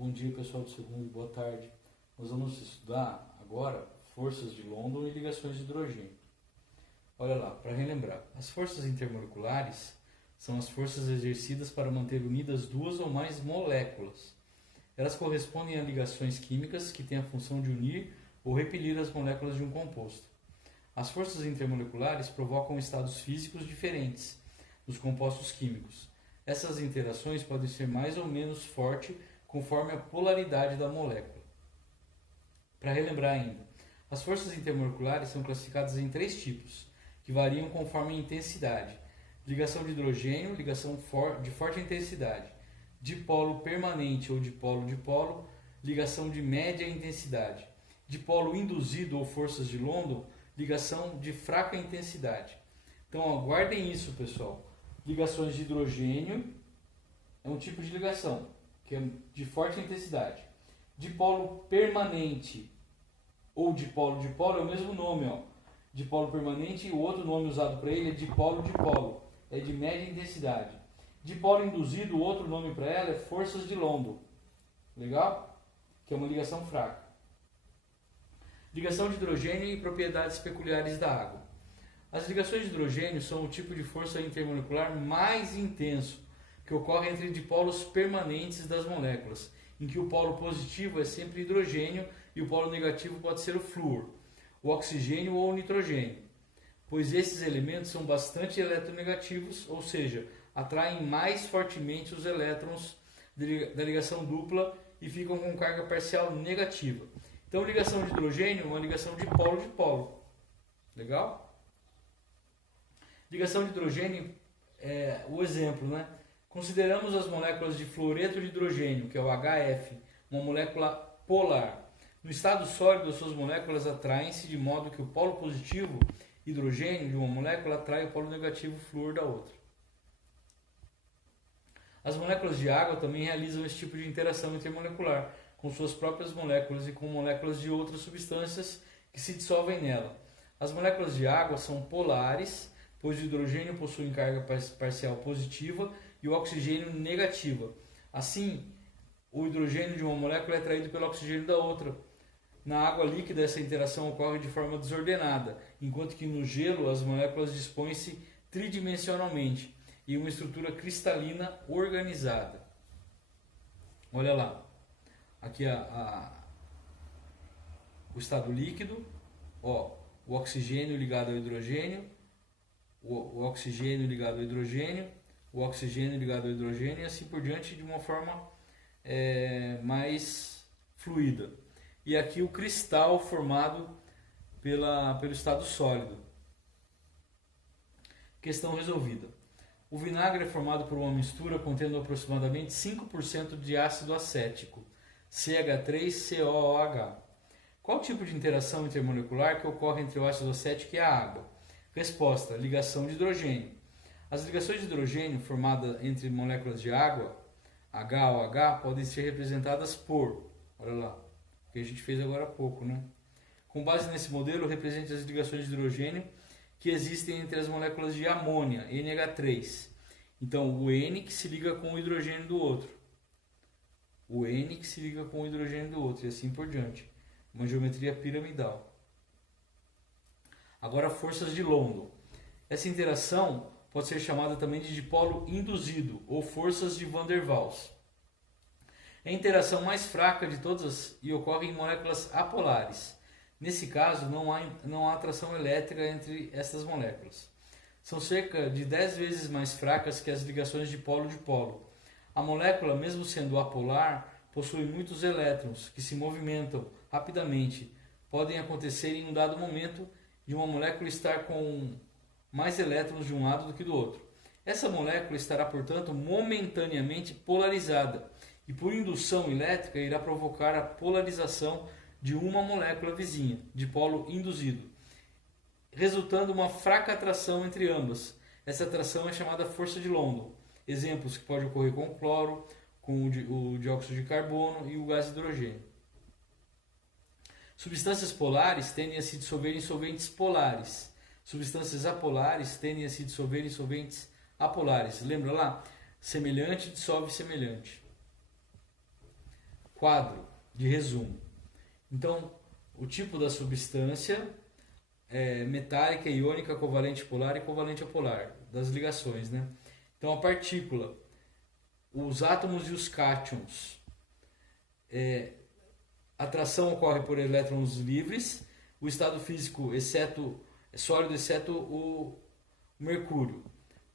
Bom dia, pessoal do segundo, boa tarde. Nós vamos estudar agora forças de London e ligações de hidrogênio. Olha lá, para relembrar, as forças intermoleculares são as forças exercidas para manter unidas duas ou mais moléculas. Elas correspondem a ligações químicas que têm a função de unir ou repelir as moléculas de um composto. As forças intermoleculares provocam estados físicos diferentes dos compostos químicos. Essas interações podem ser mais ou menos fortes conforme a polaridade da molécula. Para relembrar ainda, as forças intermoleculares são classificadas em três tipos, que variam conforme a intensidade. Ligação de hidrogênio, ligação de forte intensidade. Dipolo permanente ou dipolo-dipolo, ligação de média intensidade. Dipolo induzido ou forças de London, ligação de fraca intensidade. Então, guardem isso, pessoal. Ligações de hidrogênio é um tipo de ligação, que é de forte intensidade. Dipolo permanente ou dipolo-dipolo é o mesmo nome, ó. Dipolo permanente, e o outro nome usado para ele é dipolo-dipolo, é de média intensidade. Dipolo induzido, o outro nome para ela é forças de London. Legal? Que é uma ligação fraca. Ligação de hidrogênio e propriedades peculiares da água. As ligações de hidrogênio são o tipo de força intermolecular mais intenso, que ocorre entre dipolos permanentes das moléculas, em que o polo positivo é sempre hidrogênio e o polo negativo pode ser o flúor, o oxigênio ou o nitrogênio, pois esses elementos são bastante eletronegativos, ou seja, atraem mais fortemente os elétrons da ligação dupla e ficam com carga parcial negativa. Então, ligação de hidrogênio é uma ligação de polo-dipolo. Legal? Ligação de hidrogênio é o exemplo, né? Consideramos as moléculas de fluoreto de hidrogênio, que é o HF, uma molécula polar. No estado sólido, suas moléculas atraem-se de modo que o polo positivo, hidrogênio, de uma molécula atrai o polo negativo, flúor, da outra. As moléculas de água também realizam esse tipo de interação intermolecular, com suas próprias moléculas e com moléculas de outras substâncias que se dissolvem nela. As moléculas de água são polares, pois o hidrogênio possui carga parcial positiva e o oxigênio negativa. Assim, o hidrogênio de uma molécula é atraído pelo oxigênio da outra. Na água líquida, essa interação ocorre de forma desordenada, enquanto que no gelo as moléculas dispõem-se tridimensionalmente em uma estrutura cristalina organizada. Olha lá, aqui o estado líquido, ó, o oxigênio ligado ao hidrogênio, o oxigênio ligado ao hidrogênio, o oxigênio ligado ao hidrogênio e assim por diante, de uma forma mais fluida. E aqui o cristal formado pelo estado sólido. Questão resolvida. O vinagre é formado por uma mistura contendo aproximadamente 5% de ácido acético, CH3COOH. Qual tipo de interação intermolecular que ocorre entre o ácido acético e a água? Resposta: ligação de hidrogênio. As ligações de hidrogênio formadas entre moléculas de água, HOH, podem ser representadas por, olha lá, o que a gente fez agora há pouco, né? Com base nesse modelo, represente as ligações de hidrogênio que existem entre as moléculas de amônia, NH3. Então, o N que se liga com o hidrogênio do outro. O N que se liga com o hidrogênio do outro, e assim por diante. Uma geometria piramidal. Agora, forças de London. Essa interação pode ser chamada também de dipolo induzido, ou forças de Van der Waals. É a interação mais fraca de todas e ocorre em moléculas apolares. Nesse caso, não há atração elétrica entre estas moléculas. São cerca de 10 vezes mais fracas que as ligações de polo-dipolo. A molécula, mesmo sendo apolar, possui muitos elétrons que se movimentam rapidamente. Podem acontecer em um dado momento de uma molécula estar com mais elétrons de um lado do que do outro. Essa molécula estará, portanto, momentaneamente polarizada e, por indução elétrica, irá provocar a polarização de uma molécula vizinha, dipolo induzido, resultando uma fraca atração entre ambas. Essa atração é chamada força de London. Exemplos que podem ocorrer com o cloro, com o dióxido de carbono e o gás hidrogênio. Substâncias polares tendem a se dissolver em solventes polares. Substâncias apolares tendem a se dissolver em solventes apolares. Lembra lá? Semelhante dissolve semelhante. quadro de resumo. Então, o tipo da substância é metálica, iônica, covalente polar e covalente apolar, das ligações, né? Então, a partícula, os átomos e os cátions, a atração ocorre por elétrons livres, o estado físico sólido, exceto o mercúrio.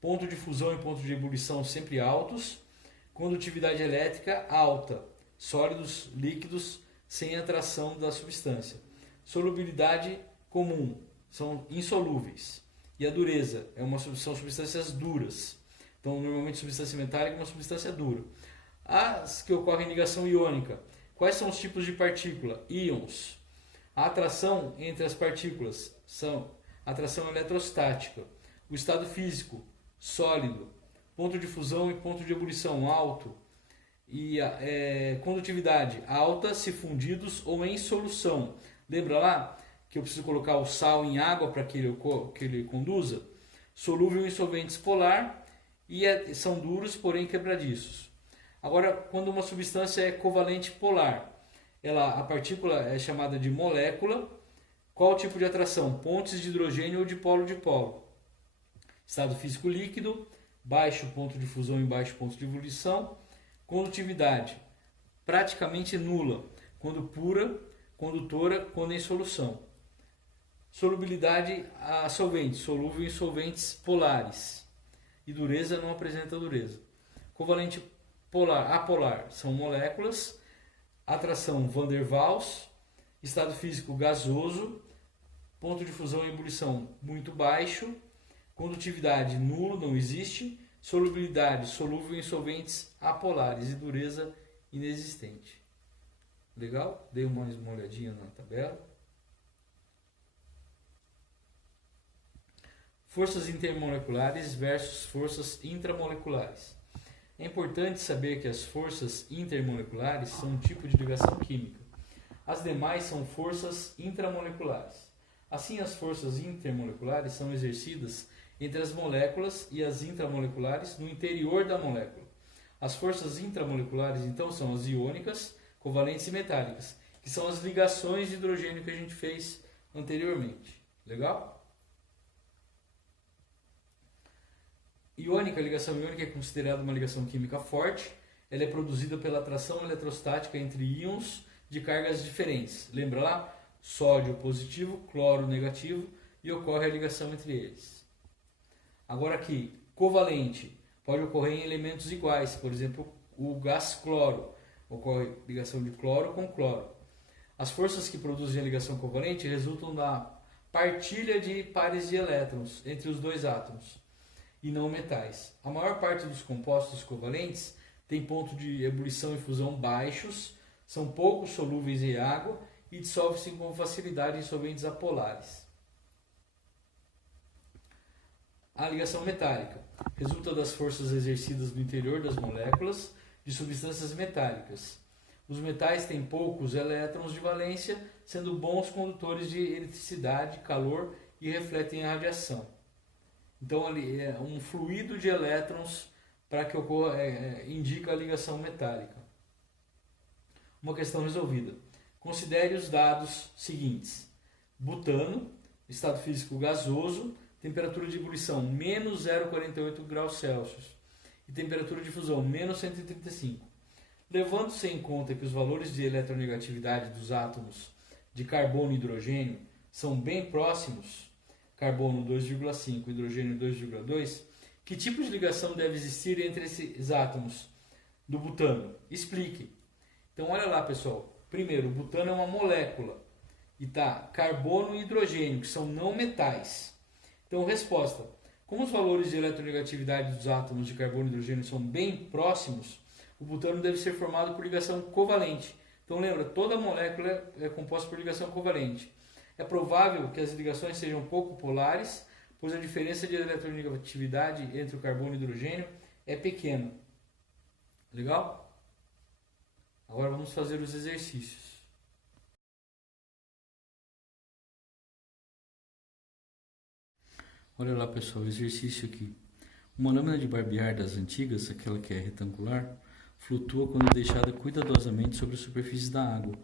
Ponto de fusão e ponto de ebulição sempre altos, condutividade elétrica alta, sólidos, líquidos, sem atração da substância. Solubilidade comum, são insolúveis. E a dureza, são substâncias duras. Então, normalmente, substância metálica é uma substância dura. As que ocorrem em ligação iônica. Quais são os tipos de partícula? Íons. A atração entre as partículas são atração eletrostática. O estado físico, sólido. Ponto de fusão e ponto de ebulição, alto. E condutividade, alta se fundidos ou em solução. Lembra lá que eu preciso colocar o sal em água para que ele conduza? Solúvel em solventes polar e são duros, porém quebradiços. Agora, quando uma substância é covalente polar, a partícula é chamada de molécula. Qual o tipo de atração? Pontes de hidrogênio ou dipolo dipolo. Estado físico líquido, baixo ponto de fusão e baixo ponto de ebulição. Condutividade praticamente nula, quando pura, condutora, quando em solução. Solubilidade a solvente, solúvel em solventes polares. E dureza, não apresenta dureza. Covalente polar, apolar, são moléculas. Atração van der Waals. Estado físico gasoso. Ponto de fusão e ebulição muito baixo. Condutividade nulo, não existe. Solubilidade solúvel em solventes apolares e dureza inexistente. Legal? Dei mais uma olhadinha na tabela. Forças intermoleculares versus forças intramoleculares. É importante saber que as forças intermoleculares são um tipo de ligação química. As demais são forças intramoleculares. Assim, as forças intermoleculares são exercidas entre as moléculas e as intramoleculares no interior da molécula. As forças intramoleculares, então, são as iônicas, covalentes e metálicas, que são as ligações de hidrogênio que a gente fez anteriormente. Legal? Iônica, a ligação iônica é considerada uma ligação química forte. Ela é produzida pela atração eletrostática entre íons de cargas diferentes. Lembra lá? Sódio positivo, cloro negativo, e ocorre a ligação entre eles. Agora aqui, covalente, pode ocorrer em elementos iguais, por exemplo, o gás cloro, ocorre ligação de cloro com cloro. As forças que produzem a ligação covalente resultam da partilha de pares de elétrons entre os dois átomos e não metais. A maior parte dos compostos covalentes tem ponto de ebulição e fusão baixos, são pouco solúveis em água e dissolvem-se com facilidade em solventes apolares. A ligação metálica resulta das forças exercidas no interior das moléculas de substâncias metálicas. Os metais têm poucos elétrons de valência, sendo bons condutores de eletricidade, calor e refletem a radiação. Então, ali é um fluido de elétrons para que ocorra, indica a ligação metálica. Uma questão resolvida. Considere os dados seguintes. Butano, estado físico gasoso, temperatura de ebulição menos 0,48 graus Celsius e temperatura de fusão menos 135. Levando-se em conta que os valores de eletronegatividade dos átomos de carbono e hidrogênio são bem próximos, carbono 2,5 e hidrogênio 2,2, que tipo de ligação deve existir entre esses átomos do butano? Explique. Então, olha lá, pessoal. Primeiro, o butano é uma molécula e tá carbono e hidrogênio, que são não metais. Então, resposta. Como os valores de eletronegatividade dos átomos de carbono e hidrogênio são bem próximos, o butano deve ser formado por ligação covalente. Então, lembra, toda molécula é composta por ligação covalente. É provável que as ligações sejam pouco polares, pois a diferença de eletronegatividade entre o carbono e o hidrogênio é pequena. Legal? Agora vamos fazer os exercícios. Olha lá, pessoal, o exercício aqui. Uma lâmina de barbear das antigas, aquela que é retangular, flutua quando deixada cuidadosamente sobre a superfície da água,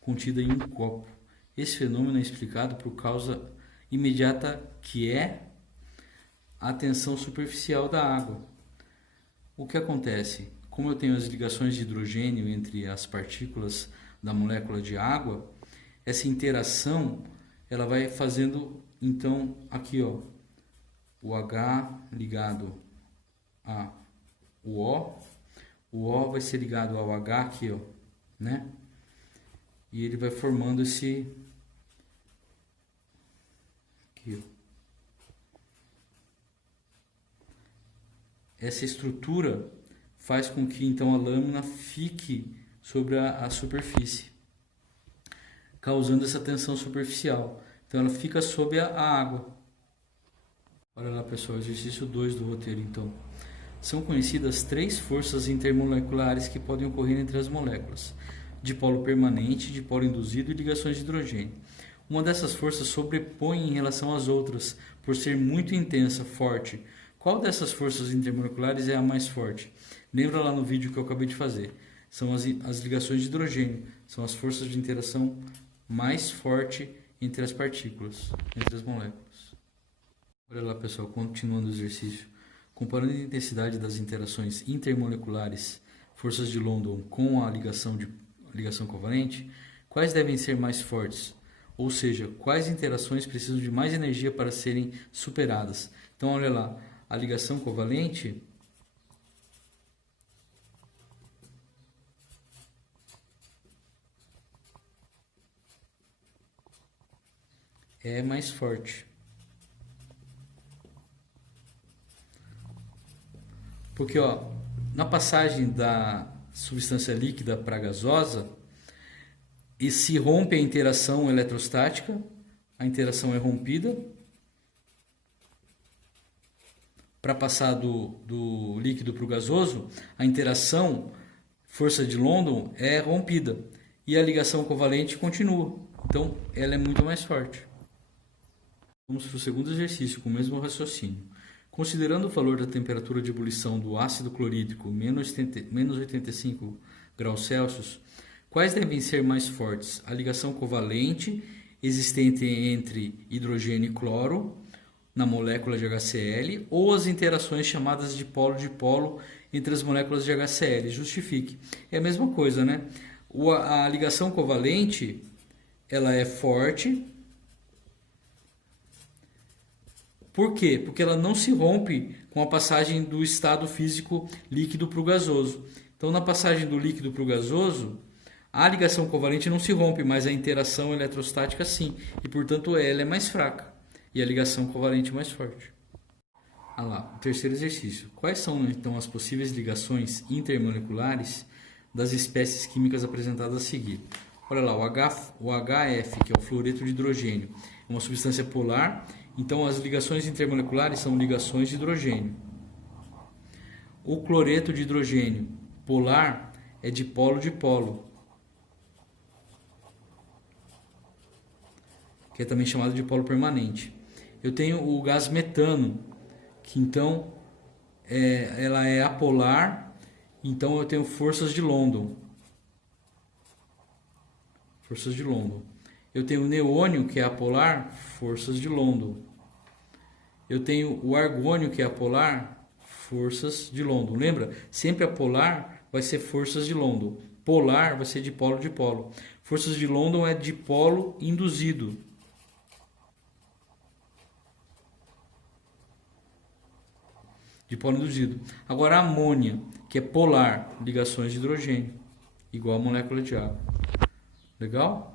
contida em um copo. Esse fenômeno é explicado por causa imediata que é a tensão superficial da água. O que acontece? Como eu tenho as ligações de hidrogênio entre as partículas da molécula de água, essa interação ela vai fazendo, então, aqui ó, o H ligado a o O vai ser ligado ao H aqui, ó, né? E ele vai formando esse aqui, ó. Essa estrutura faz com que então a lâmina fique sobre a superfície, causando essa tensão superficial. Então ela fica sob a água. Olha lá, pessoal, exercício 2 do roteiro, então. São conhecidas 3 forças intermoleculares que podem ocorrer entre as moléculas: dipolo permanente, dipolo induzido e ligações de hidrogênio. Uma dessas forças sobrepõe em relação às outras, por ser muito intensa, forte. Qual dessas forças intermoleculares é a mais forte? Lembra lá no vídeo que eu acabei de fazer. São as ligações de hidrogênio, são as forças de interação mais forte entre as partículas, entre as moléculas. Olha lá, pessoal, continuando o exercício. Comparando a intensidade das interações intermoleculares, forças de London, com a ligação covalente, quais devem ser mais fortes? Ou seja, quais interações precisam de mais energia para serem superadas? Então, olha lá, a ligação covalente é mais forte. Porque ó, na passagem da substância líquida para gasosa, e se rompe a interação eletrostática, a interação é rompida. Para passar do líquido para o gasoso, a interação, força de London, é rompida. E a ligação covalente continua. Então, ela é muito mais forte. Vamos para o segundo exercício, com o mesmo raciocínio. Considerando o valor da temperatura de ebulição do ácido clorídrico, menos 85 graus Celsius, quais devem ser mais fortes? A ligação covalente existente entre hidrogênio e cloro na molécula de HCl ou as interações chamadas de polo-dipolo entre as moléculas de HCl? Justifique. É a mesma coisa, né? A ligação covalente ela é forte. Por quê? Porque ela não se rompe com a passagem do estado físico líquido para o gasoso. Então, na passagem do líquido para o gasoso, a ligação covalente não se rompe, mas a interação eletrostática sim. E, portanto, ela é mais fraca. E a ligação covalente mais forte. Ah lá, o terceiro exercício. Quais são, então, as possíveis ligações intermoleculares das espécies químicas apresentadas a seguir? Olha lá, o HF, que é o fluoreto de hidrogênio, é uma substância polar. Então, as ligações intermoleculares são ligações de hidrogênio. O cloreto de hidrogênio polar é dipolo-dipolo, que é também chamado de polo permanente. Eu tenho o gás metano, que então ela é apolar, então eu tenho forças de London. Forças de London. Eu tenho o neônio, que é apolar, forças de London. Eu tenho o argônio, que é apolar, forças de London. Lembra? Sempre apolar vai ser forças de London. Polar vai ser dipolo-dipolo. Forças de London é dipolo induzido. Dipolo induzido. Agora a amônia, que é polar, ligações de hidrogênio, igual a molécula de água. Legal?